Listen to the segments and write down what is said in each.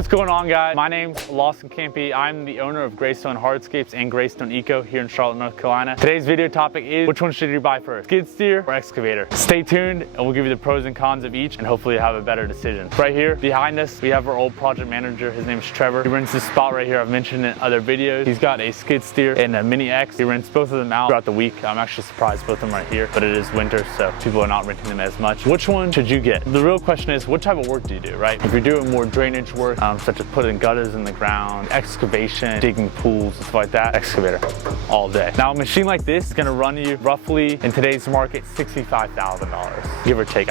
What's going on, guys? My name's Lawson Campy. I'm the owner of Greystone Hardscapes and Greystone Eco here in Charlotte, North Carolina. Today's video topic is which one should you buy first, skid steer or excavator? Stay tuned and we'll give you the pros and cons of each and hopefully have a better decision. Right here behind us, we have our old project manager. His name is Trevor. He rents this spot right here. I've mentioned it in other videos. He's got a skid steer and a Mini X. He rents both of them out throughout the week. I'm actually surprised both of them right here, but it is winter, so people are not renting them as much. Which one should you get? The real question is, what type of work do you do, right? If you're doing more drainage work, such as putting gutters in the ground, excavation, digging pools, and stuff like that, excavator all day. Now, a machine like this is gonna run you roughly, in today's market, $65,000, give or take.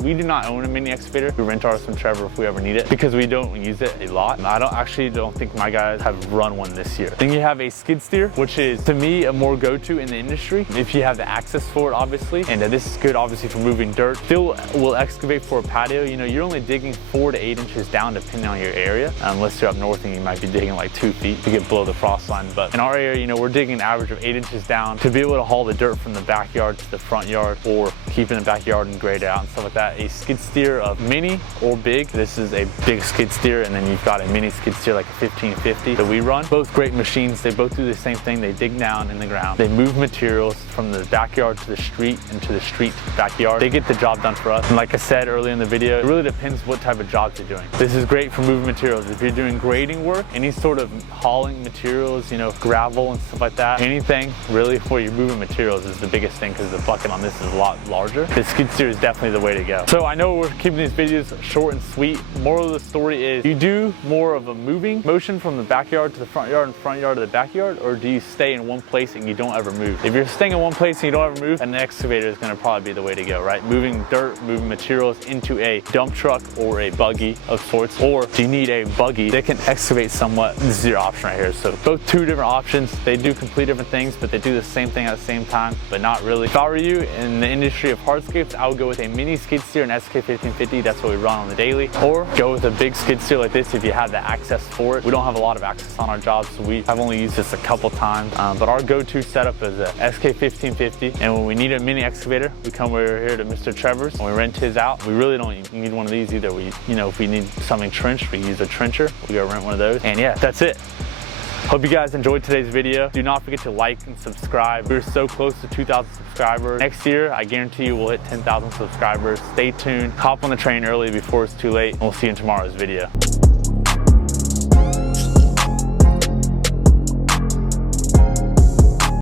We do not own a mini excavator. We rent ours from Trevor if we ever need it because we don't use it a lot. And I don't think my guys have run one this year. Then you have a skid steer, which is, to me, a more go-to in the industry if you have the access for it, obviously. And this is good, obviously, for moving dirt. Still will excavate for a patio. You know, you're only digging 4 to 8 inches down, depending on your area, unless you're up north and you might be digging like 2 feet to get below the frost line. But in our area, you know, we're digging an average of 8 inches down to be able to haul the dirt from the backyard to the front yard, or keep it in the backyard and grade it out and stuff like that. A skid steer of mini or big, this is a big skid steer, and then you've got a mini skid steer like a 1550 that we run. Both great machines. They both do the same thing. They dig down in the ground. They move materials from the backyard to the street and to the street to the backyard. They get the job done for us. And like I said earlier in the video, it really depends what type of jobs you're doing. This is great for moving materials. If you're doing grading work, any sort of hauling materials, you know, gravel and stuff like that, anything really where you're moving materials is the biggest thing, because the bucket on this is a lot larger. The skid steer is definitely the way to go. So I know we're keeping these videos short and sweet. Moral of the story is, you do more of a moving motion from the backyard to the front yard and front yard to the backyard, or do you stay in one place and you don't ever move? If you're staying in one place and you don't ever move, an excavator is going to probably be the way to go, right? Moving dirt, moving materials into a dump truck or a buggy of sorts. Or do you need a buggy that can excavate somewhat? This is your option right here. So both two different options. They do complete different things, but they do the same thing at the same time, but not really. If I were you in the industry of hardscapes, I would go with a mini skid steer, an SK1550. That's what we run on the daily. Or go with a big skid steer like this if you have the access for it. We don't have a lot of access on our jobs, so I've only used this a couple times. But our go-to setup is a SK1550. And when we need a mini excavator, we come over here to Mr. Trevor's and we rent his out. We really don't need one of these either. If we need something trenched, we use a trencher. We go rent one of those. And yeah, that's it. Hope you guys enjoyed today's video. Do not forget to like and subscribe. We're so close to 2,000 subscribers. Next year, I guarantee you we'll hit 10,000 subscribers. Stay tuned. Hop on the train early before it's too late. And we'll see you in tomorrow's video.